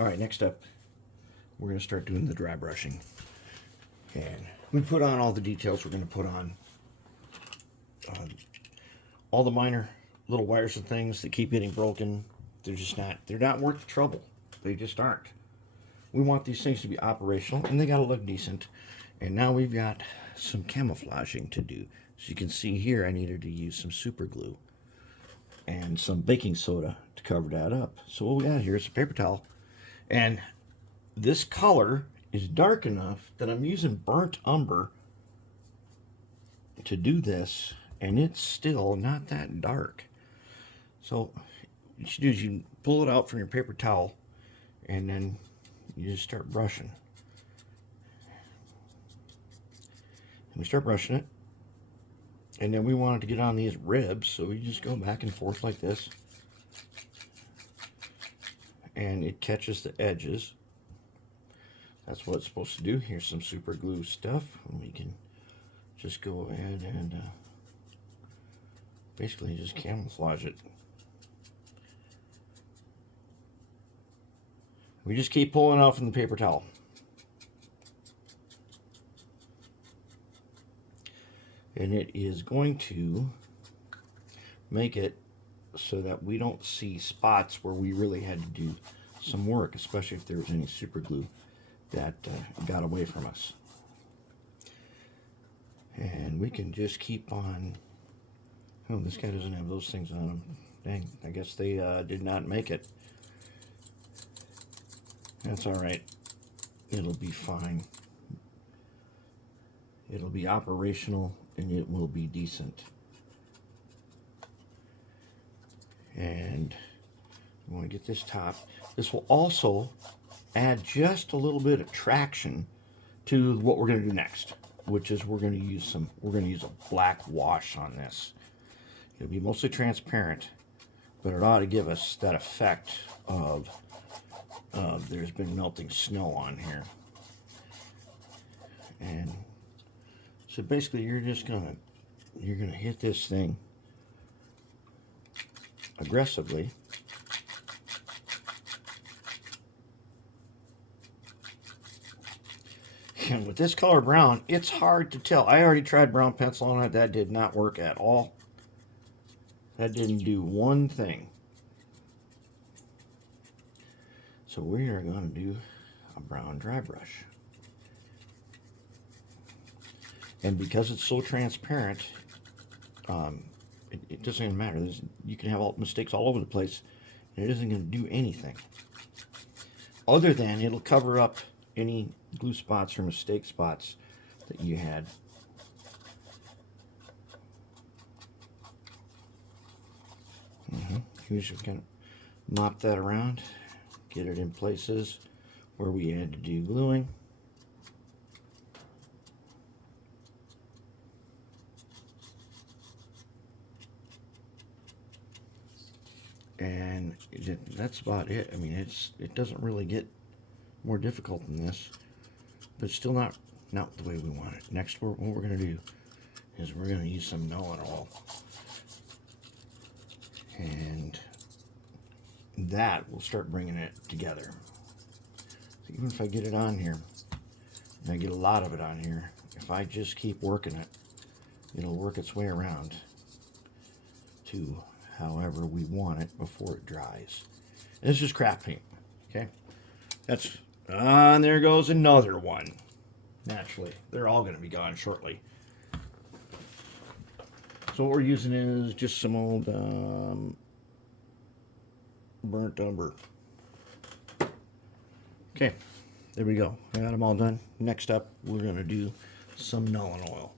All right, next up, we're going to start doing the dry brushing. And we put on all the details we're going to put on. All the minor little wires and things that keep getting broken, they're not worth the trouble. They just aren't. We want these things to be operational, and they got to look decent. And now we've got some camouflaging to do. As you can see here, I needed to use some super glue and some baking soda to cover that up. So what we got here is a paper towel. And this color is dark enough that I'm using burnt umber to do this, and it's still not that dark. So what you should do is you pull it out from your paper towel, and then you just start brushing. And we start brushing it, and then we want it to get on these ribs, so we just go back and forth like this, and it catches the edges. That's what it's supposed to do. Here's some super glue stuff, and we can just go ahead and basically just camouflage it. We just keep pulling off from the paper towel. And it is going to make it so that we don't see spots where we really had to do some work, especially if there was any super glue that got away from us. And we can just keep on. Oh, this guy doesn't have those things on him. Dang, I guess they did not make it. That's all right. It'll be fine. It'll be operational, and it will be decent. And I want to get this top. This will also add just a little bit of traction to what we're going to do next, which is we're going to use a black wash on this. It'll be mostly transparent, but it ought to give us that effect of there's been melting snow on here. And so basically you're gonna hit this thing aggressively. And with this color brown, it's hard to tell. I already tried brown pencil on it. That did not work at all. That didn't do one thing. So we are going to do a brown dry brush. And because it's so transparent, it doesn't even matter. You can have mistakes all over the place, and it isn't going to do anything. Other than it'll cover up any glue spots or mistake spots that you had. You just kind of mop that around, get it in places where we had to do gluing. And that's about it. I mean, it doesn't really get more difficult than this, but it's still not the way we want it. Next, what we're going to do is we're going to use some Know-It-All, and that will start bringing it together. So even if I get it on here, and I get a lot of it on here, if I just keep working it, it'll work its way around to however we want it before it dries. And it's just craft paint, okay? And there goes another one. Naturally, they're all going to be gone shortly. So what we're using is just some old burnt umber. Okay, there we go. I got them all done. Next up, we're going to do some Know-It-All.